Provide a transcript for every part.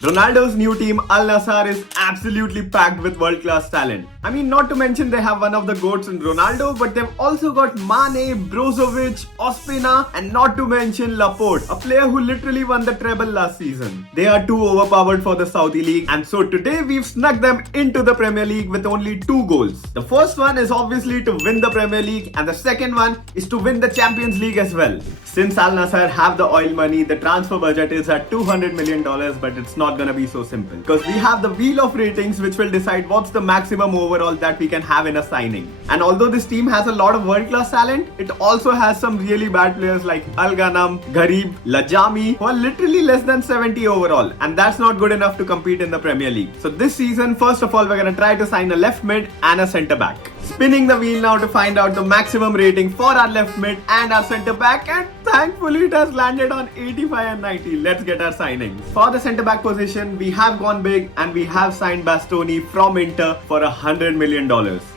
Ronaldo's new team Al Nassr is absolutely packed with world-class talent. I mean, not to mention they have one of the GOATs in Ronaldo, but they've also got Mane, Brozovic, Ospina, and not to mention Laporte, a player who literally won the treble last season. They are too overpowered for the Saudi League, and so today we've snuck them into the Premier League with only 2 goals. The first one is obviously to win the Premier League, and the second one is to win the Champions League as well. Since Al Nassr have the oil money, the transfer budget is at $200 million, but it's not gonna be so simple because we have the wheel of ratings which will decide what's the maximum overall that we can have in a signing. And although this team has a lot of world-class talent, it also has some really bad players like Al Ghanam, Gharib, Lajami, who are literally less than 70 overall, and that's not good enough to compete in the Premier League. So this season, first of all, we're gonna try to sign a left mid and a centre back. Spinning the wheel now to find out the maximum rating for our left mid and our centre back, and thankfully it has landed on 85 and 90. Let's get our signings. For the centre back position, we have gone big and we have signed Bastoni from Inter for $100 million.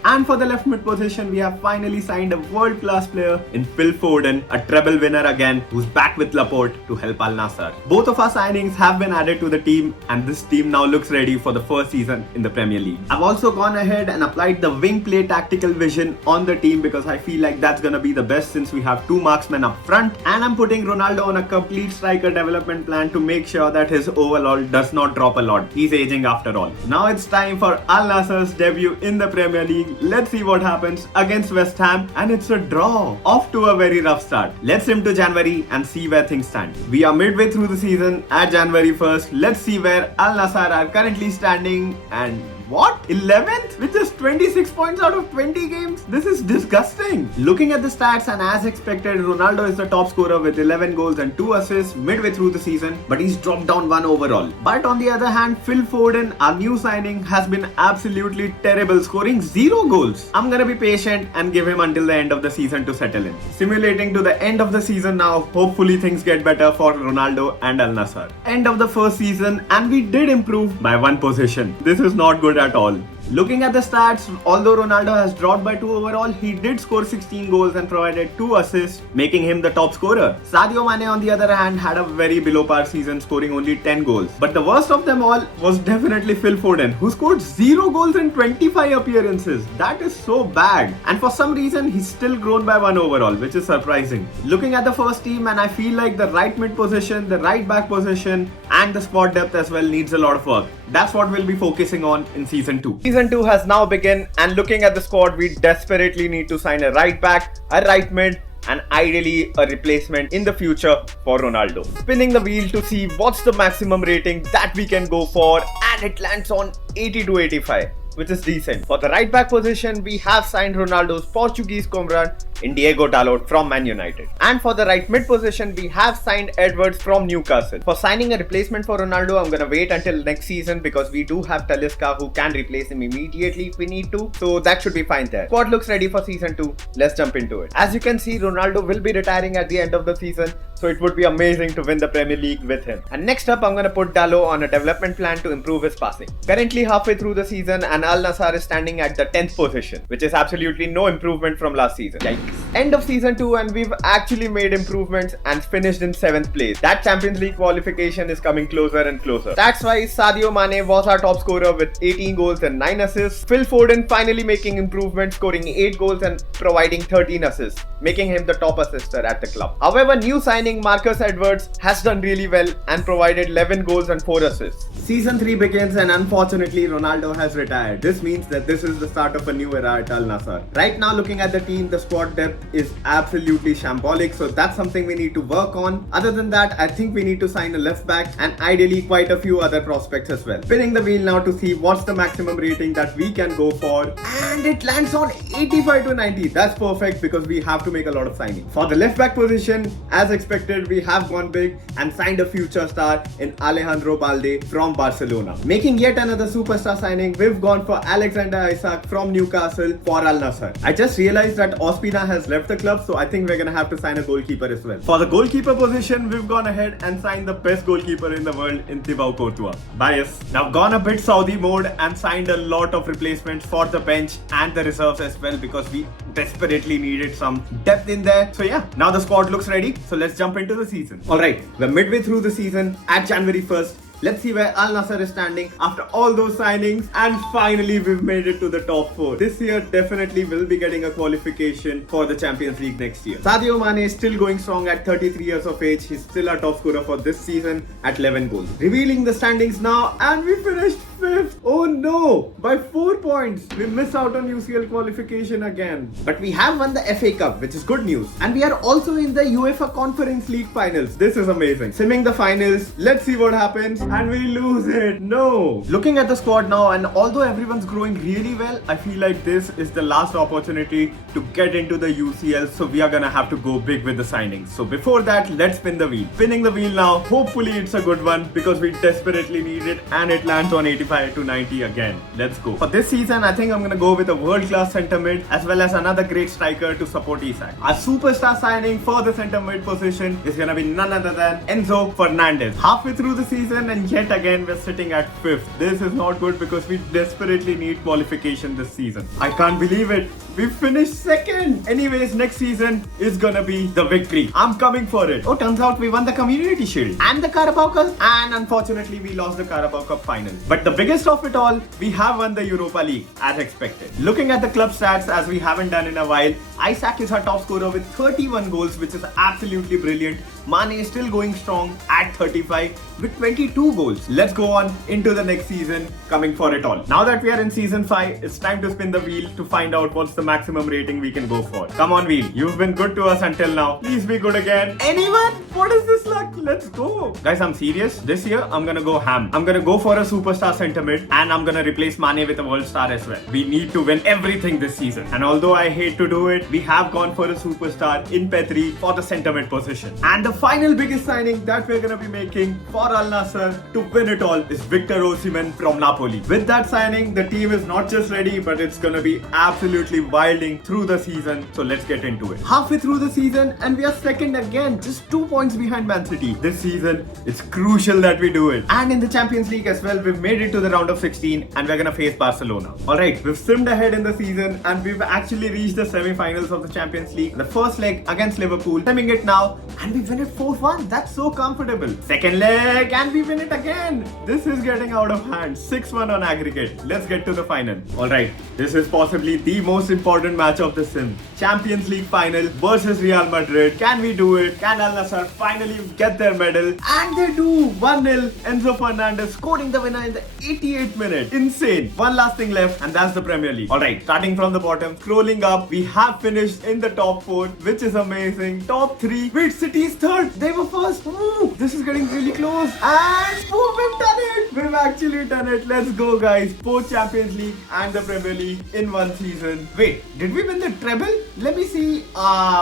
And for the left mid position, we have finally signed a world-class player in Phil Foden, a treble winner again, who's back with Laporte to help Al Nassr. Both of our signings have been added to the team, and this team now looks ready for the first season in the Premier League. I've also gone ahead and applied the wing play tactical vision on the team because I feel like that's gonna be the best since we have 2 marksmen up front, and I'm putting Ronaldo on a complete striker development plan to make sure that his overall does not drop a lot. He's aging after all. Now it's time for Al Nassr's debut in the Premier League. Let's see what happens against West Ham, and it's a draw. Off to a very rough start. Let's sim to January and see where things stand. We are midway through the season at January 1st. Let's see where Al Nassr are currently standing, and what? 11th? With just 26 points out of 20 games? This is disgusting. Looking at the stats, and as expected, Ronaldo is the top scorer with 11 goals and 2 assists midway through the season, but he's dropped down 1 overall. But on the other hand, Phil Foden, our new signing, has been absolutely terrible, scoring 0 goals. I'm gonna be patient and give him until the end of the season to settle in. Simulating to the end of the season now, hopefully things get better for Ronaldo and Al Nassr. End of the first season, and we did improve by 1 position. This is not good at all. Looking at the stats, although Ronaldo has dropped by 2 overall, he did score 16 goals and provided 2 assists, making him the top scorer. Sadio Mane, on the other hand, had a very below par season, scoring only 10 goals. But the worst of them all was definitely Phil Foden, who scored 0 goals in 25 appearances. That is so bad. And for some reason, he's still grown by 1 overall, which is surprising. Looking at the first team, and I feel like the right mid position, the right back position, and the squad depth as well needs a lot of work. That's what we'll be focusing on in Season 2. Season 2 has now begun, and looking at the squad, we desperately need to sign a right back, a right mid, and ideally a replacement in the future for Ronaldo. Spinning the wheel to see what's the maximum rating that we can go for, and it lands on 80 to 85. Which is decent. For the right back position, we have signed Ronaldo's Portuguese comrade in Diego Dalot from Man United. And for the right mid position, we have signed Edwards from Newcastle. For signing a replacement for Ronaldo, I'm gonna wait until next season because we do have Talisca who can replace him immediately if we need to. So that should be fine there. Squad looks ready for Season 2. Let's jump into it. As you can see, Ronaldo will be retiring at the end of the season, so it would be amazing to win the Premier League with him. And next up, I'm gonna put Dalot on a development plan to improve his passing. Currently halfway through the season, and Al Nassr is standing at the 10th position, which is absolutely no improvement from last season. Yikes. End of Season 2, and we've actually made improvements and finished in 7th place. That Champions League qualification is coming closer and closer. That's why Sadio Mane was our top scorer with 18 goals and 9 assists. Phil Foden finally making improvements, scoring 8 goals and providing 13 assists, making him the top assister at the club. However, new signing Marcus Edwards has done really well and provided 11 goals and 4 assists. Season 3 begins, and unfortunately Ronaldo has retired. This means that this is the start of a new era at Al Nassr. Right now, looking at the team, the squad depth is absolutely shambolic, so that's something we need to work on. Other than that, I think we need to sign a left back and ideally quite a few other prospects as well. Spinning the wheel now to see what's the maximum rating that we can go for, and it lands on 85 to 90. That's perfect because we have to make a lot of signings. For the left back position, as expected, we have gone big and signed a future star in Alejandro Balde from Barcelona. Making yet another superstar signing, we've gone for Alexander Isak from Newcastle for Al Nassr. I just realized that Ospina has left the club, so I think we're gonna have to sign a goalkeeper as well. For the goalkeeper position, we've gone ahead and signed the best goalkeeper in the world in Thibaut Courtois. Bias. Now gone a bit Saudi mode and signed a lot of replacements for the bench and the reserves as well because we desperately needed some depth in there. So yeah, now the squad looks ready, so let's jump into the season. Alright, we're midway through the season at January 1st. Let's see where Al Nassr is standing after all those signings. And finally, we've made it to the top 4. This year definitely will be getting a qualification for the Champions League next year. Sadio Mane is still going strong at 33 years of age. He's still our top scorer for this season at 11 goals. Revealing the standings now, and we finished 5th. Oh no! By 4 points. We miss out on UCL qualification again. But we have won the FA Cup, which is good news. And we are also in the UEFA Conference League finals. This is amazing. Simming the finals. Let's see what happens. And we lose it. No! Looking at the squad now, and although everyone's growing really well, I feel like this is the last opportunity to get into the UCL. So we are gonna have to go big with the signings. So before that, let's spin the wheel. Spinning the wheel now. Hopefully it's a good one because we desperately need it, and it lands on 85 to 90 again. Let's go. For this season, I think I'm gonna go with a world-class centre mid as well as another great striker to support Isak. Our superstar signing for the centre mid position is gonna be none other than Enzo Fernandez. Halfway through the season, and yet again we're sitting at 5th. This is not good because we desperately need qualification this season. I can't believe it. We finished 2nd. Anyways, next season is gonna be the victory. I'm coming for it. Oh, turns out we won the Community Shield and the Carabao Cup, and unfortunately we lost the Carabao Cup final. But the biggest of it all, we have won the Europa League as expected. Looking at the club stats, as we haven't done in a while, Isak is our top scorer with 31 goals, which is absolutely brilliant. Mane is still going strong at 35 with 22 goals. Let's go on into the next season, coming for it all. Now that we are in season 5, it's time to spin the wheel to find out what's the maximum rating we can go for. Come on, wheel. You've been good to us until now. Please be good again. Anyone? What is this luck? Let's go. Guys, I'm serious. This year, I'm gonna go ham. I'm gonna go for a superstar centre mid, and I'm gonna replace Mane with a world star as well. We need to win everything this season. And although I hate to do it, we have gone for a superstar in Petri for the centre mid position. And the final biggest signing that we're gonna be making for Al Nassr to win it all is Victor Osimhen from Napoli. With that signing, the team is not just ready, but it's gonna be absolutely wilding through the season. So let's get into it. Halfway through the season, and we are 2nd again, just 2 points behind Man City. This season, it's crucial that we do it. And in the Champions League as well, we've made it to the round of 16, and we're gonna face Barcelona. Alright, we've simmed ahead in the season, and we've actually reached the semi-finals of the Champions League. The first leg against Liverpool, simming it now, and we win it 4-1. That's so comfortable. Second leg, and we win it again. This is getting out of hand. 6-1 on aggregate. Let's get to the final. Alright, this is possibly the most important match of the sim. Champions League final versus Real Madrid. Can we do it? Can Al Nassr finally get their medal? And they do. 1-0. Enzo Fernandez scoring the winner in the 88th minute. Insane. One last thing left, and that's the Premier League. Alright, starting from the bottom, scrolling up, we have finished in the top 4, which is amazing. Top 3. Wait, City's 3rd. They were 1st. Ooh, this is getting really close. And oh, we've done it. We've actually done it. Let's go, guys. Both Champions League and the Premier League in one season. Wait, did we win the treble? Let me see.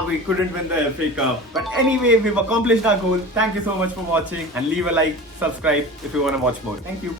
We couldn't win the FA Cup. But anyway, we've accomplished our goal. Thank you so much for watching, and leave a like, subscribe if you want to watch more. Thank you.